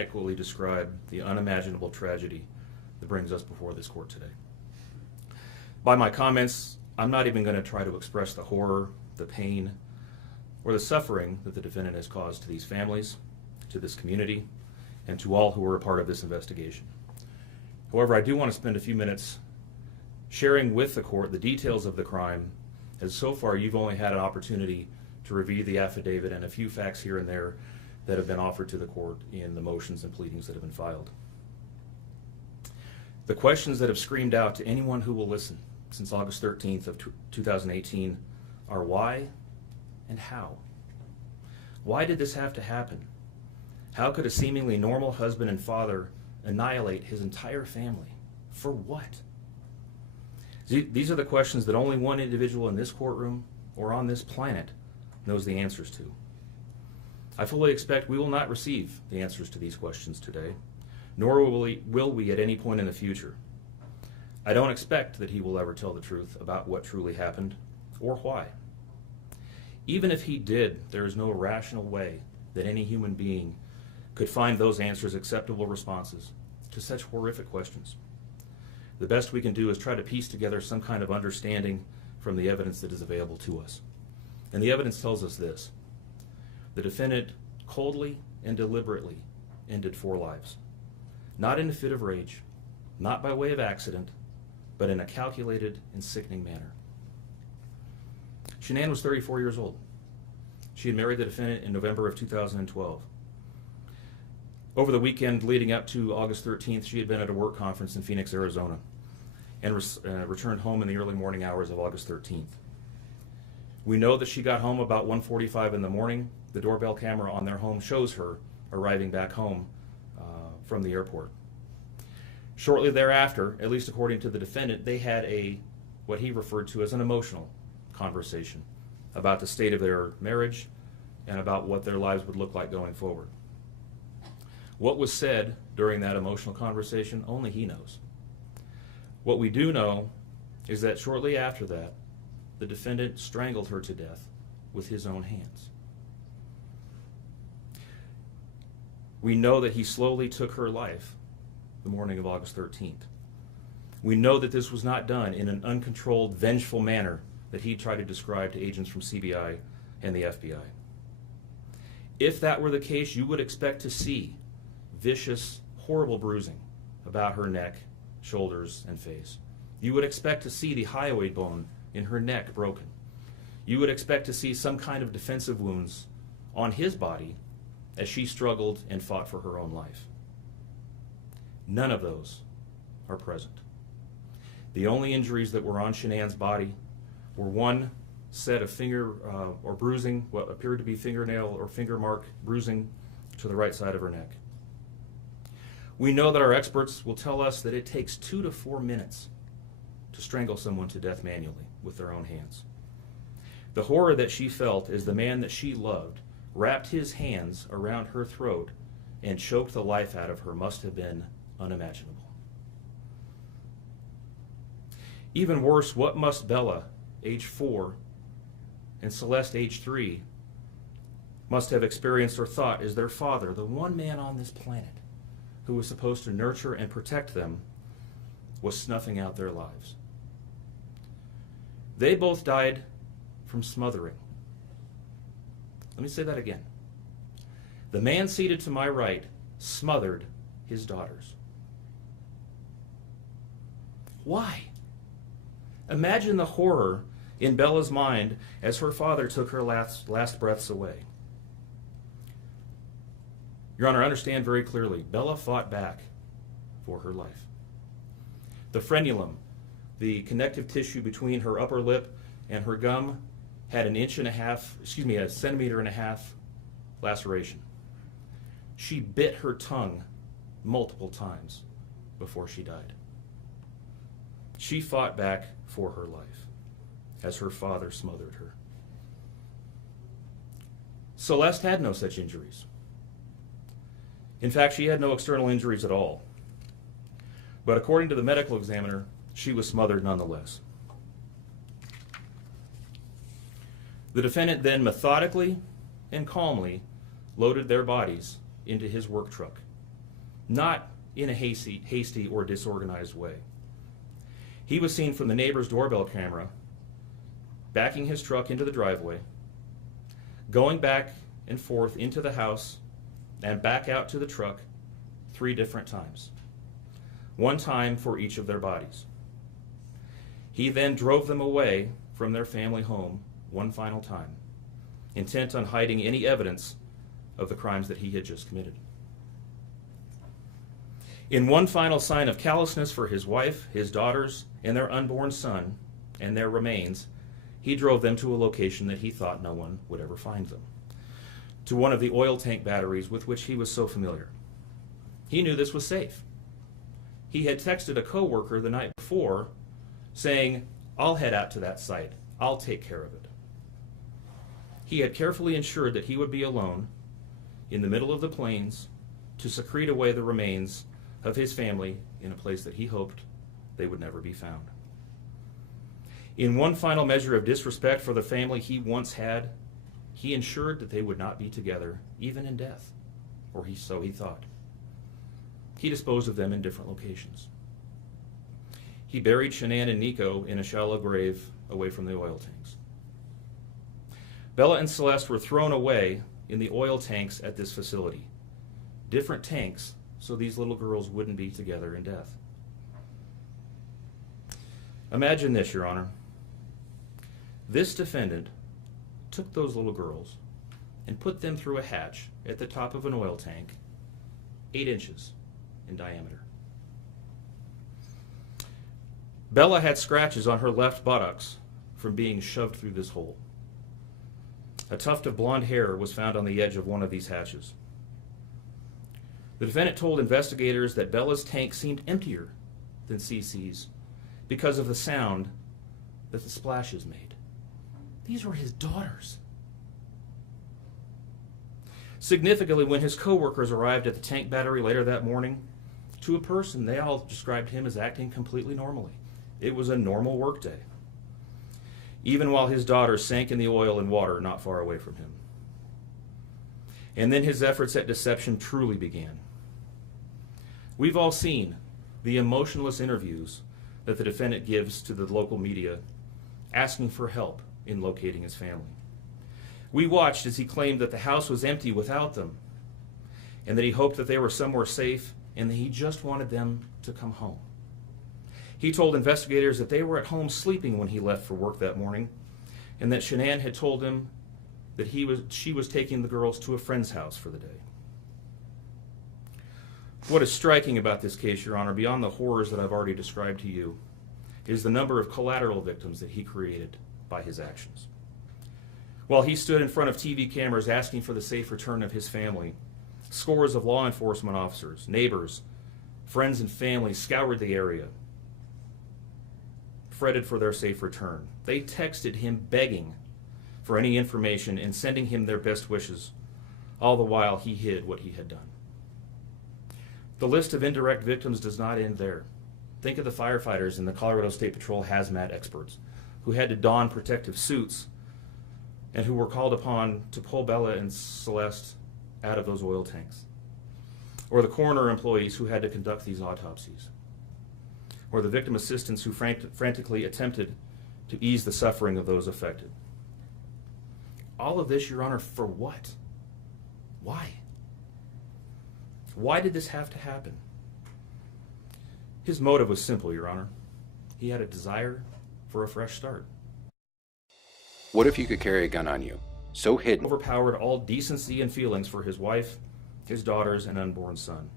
adequately describe the unimaginable tragedy that brings us before this court today. By my comments, I'm not even going to try to express the horror, the pain, or the suffering that the defendant has caused to these families, to this community, and to all who were a part of this investigation. However, I do want to spend a few minutes sharing with the court the details of the crime, as so far you've only had an opportunity to review the affidavit and a few facts here and there that have been offered to the court in the motions and pleadings that have been filed. The questions that have screamed out to anyone who will listen since August 13th of 2018 are why and how. Why did this have to happen? How could a seemingly normal husband and father annihilate his entire family? For what? These are the questions that only one individual in this courtroom or on this planet knows the answers to. I fully expect we will not receive the answers to these questions today, nor will we at any point in the future. I don't expect that he will ever tell the truth about what truly happened or why. Even if he did, there is no rational way that any human being could find those answers acceptable responses to such horrific questions. The best we can do is try to piece together some kind of understanding from the evidence that is available to us. And the evidence tells us this: the defendant coldly and deliberately ended 4 lives, not in a fit of rage, not by way of accident, but in a calculated and sickening manner. Shanann was 34 years old. She had married the defendant in November of 2012. Over the weekend leading up to August 13th, she had been at a work conference in Phoenix, Arizona, and returned home in the early morning hours of August 13th. We know that she got home about 1:45 in the morning. The doorbell camera on their home shows her arriving back home from the airport. Shortly thereafter, at least according to the defendant, they had what he referred to as an emotional conversation about the state of their marriage and about what their lives would look like going forward. What was said during that emotional conversation, only he knows. What we do know is that shortly after that, the defendant strangled her to death with his own hands. We know that he slowly took her life the morning of August 13th. We know that this was not done in an uncontrolled, vengeful manner that he tried to describe to agents from CBI and the FBI. If that were the case, you would expect to see vicious, horrible bruising about her neck, shoulders, and face. You would expect to see the hyoid bone in her neck broken. You would expect to see some kind of defensive wounds on his body as she struggled and fought for her own life. None of those are present. The only injuries that were on Shanann's body were one set of finger or bruising, what appeared to be fingernail or finger mark bruising to the right side of her neck. We know that our experts will tell us that it takes 2 to 4 minutes to strangle someone to death manually with their own hands. The horror that she felt as the man that she loved wrapped his hands around her throat and choked the life out of her must have been unimaginable. Even worse, what must Bella, age 4, and Celeste, age 3, must have experienced or thought as their father, the one man on this planet who was supposed to nurture and protect them, was snuffing out their lives. They both died from smothering. Let me say that again. The man seated to my right smothered his daughters. Why? Imagine the horror in Bella's mind as her father took her last breaths away. Your Honor, understand very clearly, Bella fought back for her life. The frenulum, the connective tissue between her upper lip and her gum, had a 1.5 centimeter laceration. She bit her tongue multiple times before she died. She fought back for her life as her father smothered her. Celeste had no such injuries. In fact, she had no external injuries at all. But according to the medical examiner, she was smothered nonetheless. The defendant then methodically and calmly loaded their bodies into his work truck not in a hasty or disorganized way. He was seen from the neighbor's doorbell camera backing his truck into the driveway, going back and forth into the house and back out to the truck 3 different times, 1 time for each of their bodies. He then drove them away from their family home 1 final time, intent on hiding any evidence of the crimes that he had just committed. In 1 final sign of callousness for his wife, his daughters, and their unborn son, and their remains, he drove them to a location that he thought no one would ever find them, to one of the oil tank batteries with which he was so familiar. He knew this was safe. He had texted a coworker the night before saying, "I'll head out to that site. I'll take care of it." He had carefully ensured that he would be alone in the middle of the plains to secrete away the remains of his family in a place that he hoped they would never be found. In 1 final measure of disrespect for the family he once had, he ensured that they would not be together, even in death, or so he thought. He disposed of them in different locations. He buried Shanann and Niko in a shallow grave away from the oil tanks. Bella and Celeste were thrown away in the oil tanks at this facility. Different tanks, so these little girls wouldn't be together in death. Imagine this, Your Honor. This defendant took those little girls and put them through a hatch at the top of an oil tank, 8 inches in diameter. Bella had scratches on her left buttocks from being shoved through this hole. A tuft of blonde hair was found on the edge of one of these hatches. The defendant told investigators that Bella's tank seemed emptier than CC's because of the sound that the splashes made. These were his daughters. Significantly, when his coworkers arrived at the tank battery later that morning, to a person, they all described him as acting completely normally. It was a normal workday, even while his daughters sank in the oil and water not far away from him. And then his efforts at deception truly began. We've all seen the emotionless interviews that the defendant gives to the local media, asking for help in locating his family. We watched as he claimed that the house was empty without them, and that he hoped that they were somewhere safe, and that he just wanted them to come home. He told investigators that they were at home sleeping when he left for work that morning, and that Shanann had told him that she was taking the girls to a friend's house for the day. What is striking about this case, Your Honor, beyond the horrors that I've already described to you, is the number of collateral victims that he created by his actions. While he stood in front of TV cameras asking for the safe return of his family, scores of law enforcement officers, neighbors, friends and family scoured the area, fretted for their safe return. They texted him begging for any information and sending him their best wishes, all the while he hid what he had done. The list of indirect victims does not end there. Think of the firefighters and the Colorado State Patrol hazmat experts who had to don protective suits and who were called upon to pull Bella and Celeste out of those oil tanks. Or the coroner employees who had to conduct these autopsies. Or the victim assistants who frantically attempted to ease the suffering of those affected. All of this, Your Honor, for what? Why? Why did this have to happen? His motive was simple, Your Honor. He had a desire for a fresh start. What if you could carry a gun on you, so hidden? Overpowered all decency and feelings for his wife, his daughters, and unborn son.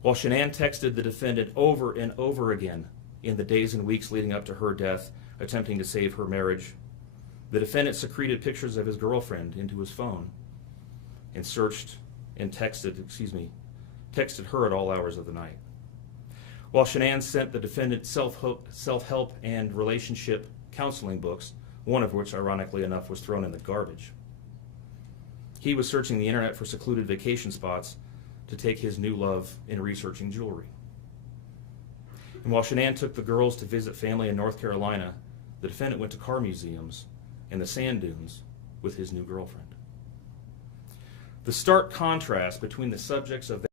While Shanann texted the defendant over and over again in the days and weeks leading up to her death, attempting to save her marriage, the defendant secreted pictures of his girlfriend into his phone and searched and texted her at all hours of the night. While Shanann sent the defendant self-help and relationship counseling books, one of which, ironically enough, was thrown in the garbage. He was searching the internet for secluded vacation spots to take his new love in researching jewelry. And while Shanann took the girls to visit family in North Carolina, the defendant went to car museums and the sand dunes with his new girlfriend. The stark contrast between the subjects of